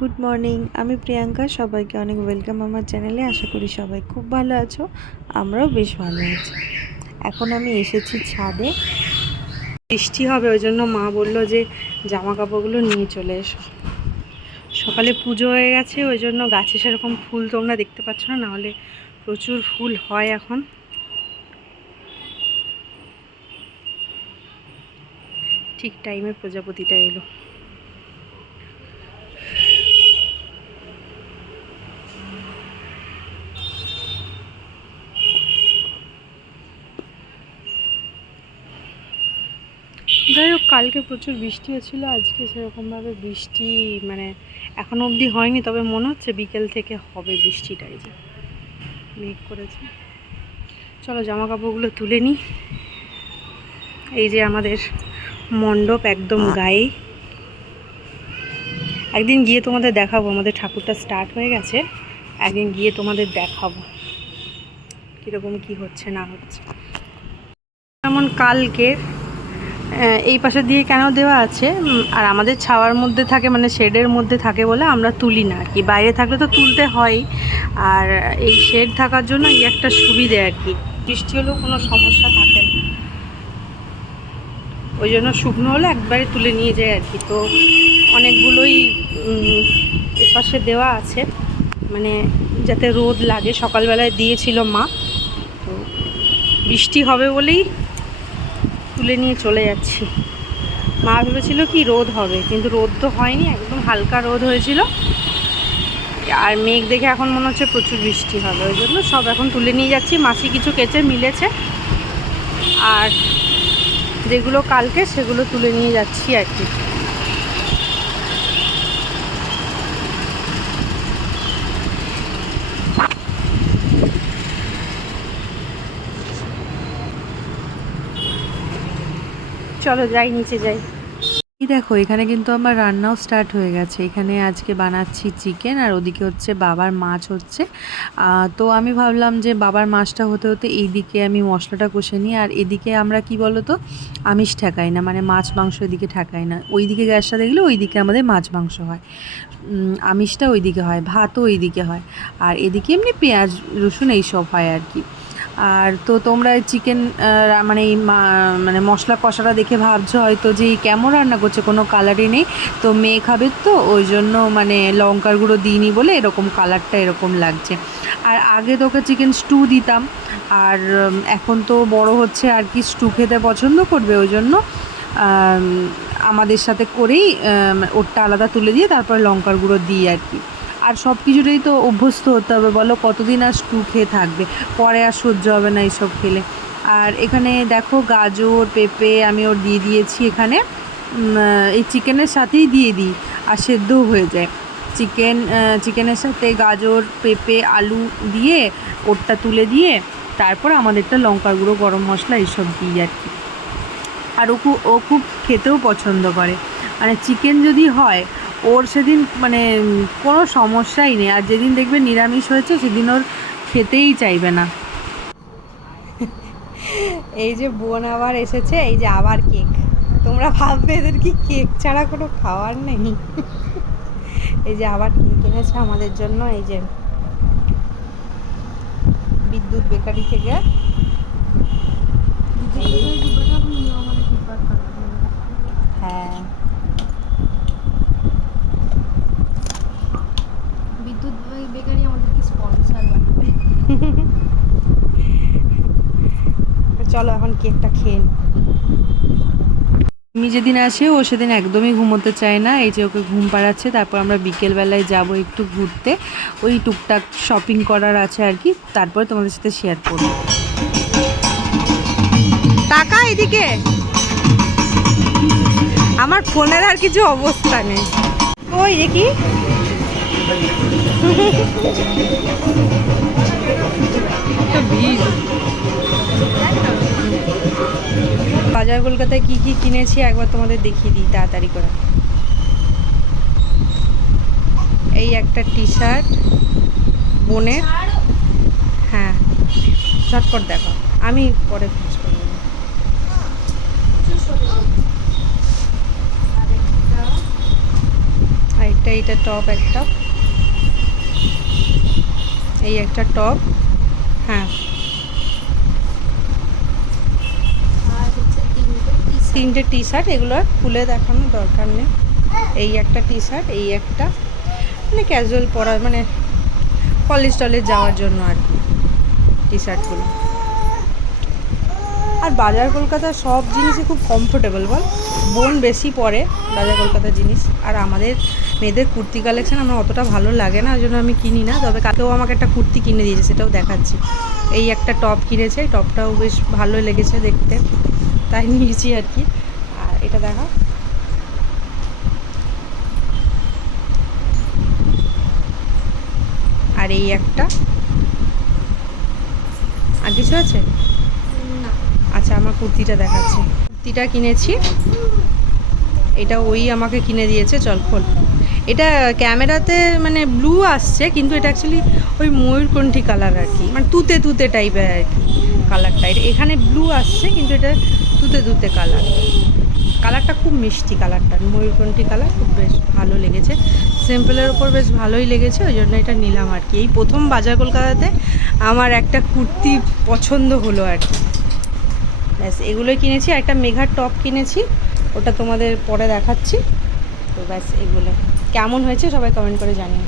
Good morning. আমি প্রিয়াঙ্কা, সবাইকে অনেক ওয়েলকাম আমার চ্যানেলে। আশা করি সবাই খুব ভালো আছো, আমরাও বেশ ভালো আছি। এখন আমি এসেছি ছাদে, বৃষ্টি হবে ওই জন্য মা বললো যে জামা কাপড়গুলো নিয়ে চলে এসো। সকালে পুজো হয়ে গেছে, ওই জন্য গাছে সেরকম ফুল তোমরা দেখতে পাচ্ছ না, নাহলে প্রচুর ফুল হয় এখন। ঠিক টাইমে প্রজাপতিটা এলো। যাই হোক, কালকে প্রচুর বৃষ্টি হচ্ছিলো, আজকে সেরকমভাবে বৃষ্টি মানে এখনো অবধি হয়নি, তবে মনে হচ্ছে বিকেল থেকে হবে বৃষ্টিটাই, যে মেঘ করেছে। চলো জামা কাপড়গুলো তুলে নিই। এই যে আমাদের মণ্ডপ একদম গায়ে, একদিন গিয়ে তোমাদের দেখাবো। আমাদের ঠাকুরটা স্টার্ট হয়ে গেছে, একদিন গিয়ে তোমাদের দেখাবো কীরকম কি হচ্ছে না হচ্ছে। যেমন কালকে এই পাশে দিয়ে কেন দেওয়া আছে, আর আমাদের ছাওয়ার মধ্যে থাকে, মানে শেডের মধ্যে থাকে বলে আমরা তুলি না আর কি। বাইরে থাকলে তো তুলতে হয়, আর এই শেড থাকার জন্য এই একটা সুবিধে আর কি, বৃষ্টি হলেও কোনো সমস্যা থাকে না। ওই জন্য শুকনো হলে একবারে তুলে নিয়ে যায় আর কি। তো অনেকগুলোই এপাশে দেওয়া আছে, মানে যাতে রোদ লাগে। সকালবেলায় দিয়েছিল মা, তো বৃষ্টি হবে বলেই তুলে নিয়ে চলে যাচ্ছি। মা ভেবেছিল কি রোদ হবে, কিন্তু রোদ তো হয়নি, একদম হালকা রোদ হয়েছিল। আর মেঘ দেখে এখন মনে হচ্ছে প্রচুর বৃষ্টি হবে, ওই জন্য সব এখন তুলে নিয়ে যাচ্ছি। মাসি কিছু কেচে মিলেছে, আর যেগুলো কালকে সেগুলো তুলে নিয়ে যাচ্ছি আর কি। চলো যাই, নিচে যাই। দেখো এখানে কিন্তু আমার রান্নাও স্টার্ট হয়ে গেছে। এখানে আজকে বানাচ্ছি চিকেন, আর ওদিকে হচ্ছে বাবার মাছ হচ্ছে। তো আমি ভাবলাম যে বাবার মাছটা হতে হতে এইদিকে আমি মশলাটা কষে নিই। আর এদিকে আমরা কি বলো তো, আমিষ ঠেকাই না, মানে মাছ মাংস এদিকে ঠেকাই না। ওইদিকে গ্যাসটা দেখলে ওইদিকে আমাদের মাছ মাংস হয়, আমিষটা ওইদিকে হয়, ভাতও ওইদিকে হয়, আর এদিকে এমনি পেঁয়াজ রসুন এইসব হয় আর কি। আর তো তোমরা চিকেন মানে এই মানে মশলা কষাটা দেখে ভাবছো হয়তো যে কেমন রান্না করছে, কোনো কালারই নেই। তো মেয়ে খাবে তো ওই জন্য মানে লঙ্কার গুঁড়ো দিইনি বলে এরকম কালারটা এরকম লাগছে। আর আগে তোকে চিকেন স্টু দিতাম, আর এখন তো বড় হচ্ছে আর কি, স্টু খেতে পছন্দ করবে, ওই জন্য আমাদের সাথে করেই ওরটা আলাদা তুলে দিয়ে তারপর লঙ্কার গুঁড়ো দিই আর কি। আর সব কিছুটাই তো অভ্যস্ত হতে হবে, বলো কতদিন আর স্টু খেয়ে থাকবে, পরে আর সহ্য হবে না এইসব খেলে। আর এখানে দেখো গাজর পেঁপে আমি ওর দিয়ে দিয়েছি এখানে, এই চিকেনের সাথেই দিয়ে দিই, আর সেদ্ধও হয়ে যায়। চিকেনের সাথে গাজর পেঁপে আলু দিয়ে ওরটা তুলে দিয়ে তারপর আমাদেরটা লঙ্কার গুঁড়ো গরম মশলা এইসব দিই আর কি। আর ও খুব খেতেও পছন্দ করে, মানে চিকেন যদি হয় ওর সেদিন মানে কোনো সমস্যাই নেই। আর যেদিন দেখবে নিরামিষ হয়েছে সেদিন ওর খেতেই চাইবে না। এই যে বোন আবার এসেছে, এই যে আবার কেক। তোমরা ভাববে এদের কি কেক ছাড়া কোনো খাওয়ার নেই। এই যে আবার কেক এনেছে আমাদের জন্য, এই যে বিদ্যুৎ বেকারি থেকে। হ্যাঁ, বিদ্যুৎ বেকারি আমাদেরকে স্পন্সর বানাবে। চলো এখন কেকটা খেয়ে নিই। আমি যেদিন আসে ও সেদিন একদমই ঘুমোতে চায় না, এই যে ওকে ঘুম পাড়াচ্ছে। তারপর আমরা বিকেলবেলায় যাব একটু ঘুরতে, ওই টুকটাক শপিং করার আছে আর কি, তারপরে তোমাদের সাথে শেয়ার করব। টাকা এদিকে, আমার ফোনের আর কিছু অবস্থা নেই। ওই দেখি বাজার কলকাতায় কি কি কিনেছি একবার তোমাদের দেখিয়ে দিই তাড়াতাড়ি করে। এই একটা টি শার্ট বোনের, হ্যাঁ ঝটপট দেখো, আমি পরে খোঁজ করবো। আর এইটা টপ একটা, এই একটা টপ, হ্যাঁ তিনটে টি শার্ট, এগুলো আর খুলে দেখানোর দরকার নেই। এই একটা টি শার্ট, এই একটা মানে ক্যাজুয়াল পরা, মানে কলেজ টলেজ যাওয়ার জন্য আর কি টি শার্টগুলো। আর বাজার কলকাতার সব জিনিসই খুব কমফোর্টেবল বল, বোন বেশি পরে বাজার কলকাতার জিনিস। আর আমাদের মেয়েদের কুর্তি কালেকশান আমার অতটা ভালো লাগে না, ওই জন্য আমি কিনি না। তবে কালকেও আমাকে একটা কুর্তি কিনে দিয়েছে, সেটাও দেখাচ্ছি। এই একটা টপ কিনেছে, এই টপটাও বেশ ভালো লেগেছে দেখতে, তাই নিয়েছি আর কি। আর এটা দেখা, আর এই একটা, আর কিছু আছে? আচ্ছা আমার কুর্তিটা দেখাচ্ছি, কুর্তিটা কিনেছি, এটা ওই আমাকে কিনে দিয়েছে। চল খোল। এটা ক্যামেরাতে মানে ব্লু আসছে, কিন্তু এটা অ্যাকচুয়ালি ওই ময়ূরকণ্ঠী কালার আর কি, মানে তুতে তুতে টাইপের আর কি কালারটা। এটা এখানে ব্লু আসছে, কিন্তু এটা তুতে তুতে কালার। কালারটা খুব মিষ্টি, কালারটা ময়ূরকণ্ঠী কালার, খুব বেশ ভালো লেগেছে। সিম্পলের ওপর বেশ ভালোই লেগেছে, ওই জন্য এটা নিলাম আর কি। এই প্রথম বাজার কলকাতাতে আমার একটা কুর্তি পছন্দ হলো আর কি। ব্যাস এগুলোই কিনেছি। আর একটা মেঘার টপ কিনেছি, ওটা তোমাদের পরে দেখাচ্ছি। তো ব্যাস এগুলো কেমন হয়েছে সবাই কমেন্ট করে জানিও।